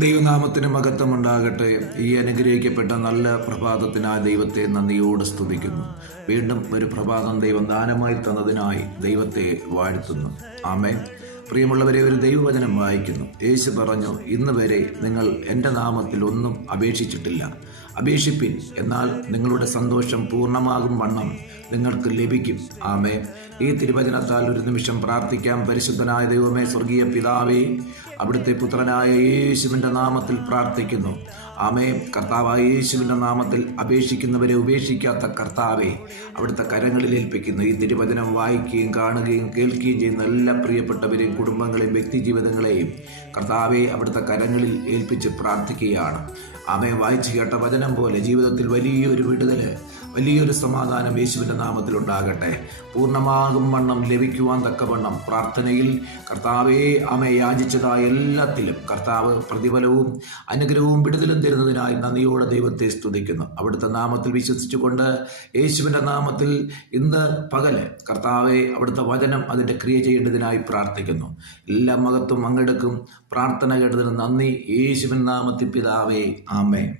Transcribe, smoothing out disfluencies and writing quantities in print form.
ദൈവനാമത്തിന് മഹത്വമുണ്ടാകട്ടെ. ഈ അനുഗ്രഹിക്കപ്പെട്ട നല്ല പ്രഭാതത്തിനായി ദൈവത്തെ നന്ദിയോടെ സ്തുതിക്കുന്നു. വീണ്ടും ഒരു പ്രഭാതം ദൈവം ദാനമായി തന്നതിനായി ദൈവത്തെ വാഴ്ത്തുന്നു. ആമേൻ. പ്രിയമുള്ളവരെ, ഒരു ദൈവവചനം വായിക്കുന്നു. യേശു പറഞ്ഞു, ഇന്ന് വരെ നിങ്ങൾ എൻ്റെ നാമത്തിൽ ഒന്നും അപേക്ഷിച്ചിട്ടില്ല. അപേക്ഷിപ്പിൻ, എന്നാൽ നിങ്ങളുടെ സന്തോഷം പൂർണ്ണമാകും വണ്ണം നിങ്ങൾക്ക് ലഭിക്കും. ആമേൻ. ഈ തിരുവചനത്താൽ ഒരു നിമിഷം പ്രാർത്ഥിക്കാം. പരിശുദ്ധനായ ദൈവമേ, സ്വർഗീയ പിതാവേ, അവിടുത്തെ പുത്രനായ യേശുവിൻ്റെ നാമത്തിൽ പ്രാർത്ഥിക്കുന്നു. ആമേൻ. കർത്താവായ യേശുവിൻ്റെ നാമത്തിൽ അപേക്ഷിക്കുന്നവരെ ഉപേക്ഷിക്കാത്ത കർത്താവെ അവിടുത്തെ കരങ്ങളിൽ ഏൽപ്പിക്കുന്നു. ഈ തിരുവചനം വായിക്കുകയും കാണുകയും കേൾക്കുകയും ചെയ്യുന്ന എല്ലാ പ്രിയപ്പെട്ടവരെയും കുടുംബങ്ങളെയും വ്യക്തിജീവിതങ്ങളെയും കർത്താവെ അവിടുത്തെ കരങ്ങളിൽ ഏൽപ്പിച്ച് പ്രാർത്ഥിക്കുകയാണ്. ആമേൻ. വായിച്ചു കേട്ട വചനം പോലെ ജീവിതത്തിൽ വലിയൊരു വിടുതൽ, വലിയൊരു സമാധാനം യേശുവിൻ്റെ നാമത്തിൽ ഉണ്ടാകട്ടെ. പൂർണ്ണമാകും വണ്ണം ലഭിക്കുവാൻ തക്കവണ്ണം പ്രാർത്ഥനയിൽ കർത്താവെ യാചിച്ചതായ എല്ലാത്തിലും കർത്താവ് പ്രതിഫലവും അനുഗ്രഹവും വിടുതലും തരുന്നതിനായി നന്ദിയോടെ ദൈവത്തെ സ്തുതിക്കുന്നു. അവിടുത്തെ നാമത്തിൽ വിശ്വസിച്ചുകൊണ്ട് യേശുവിൻ്റെ നാമത്തിൽ ഇന്ന് പകല് കർത്താവെ അവിടുത്തെ വചനം അതിൻ്റെ ക്രിയ ചെയ്യേണ്ടതിനായി പ്രാർത്ഥിക്കുന്നു. എല്ലാ മഹത്വം അങ്ങെടുക്കും. പ്രാർത്ഥന കേട്ടതിന് നന്ദി. യേശുവിൻ നാമത്തിൽ പിതാവേ, ആമേൻ.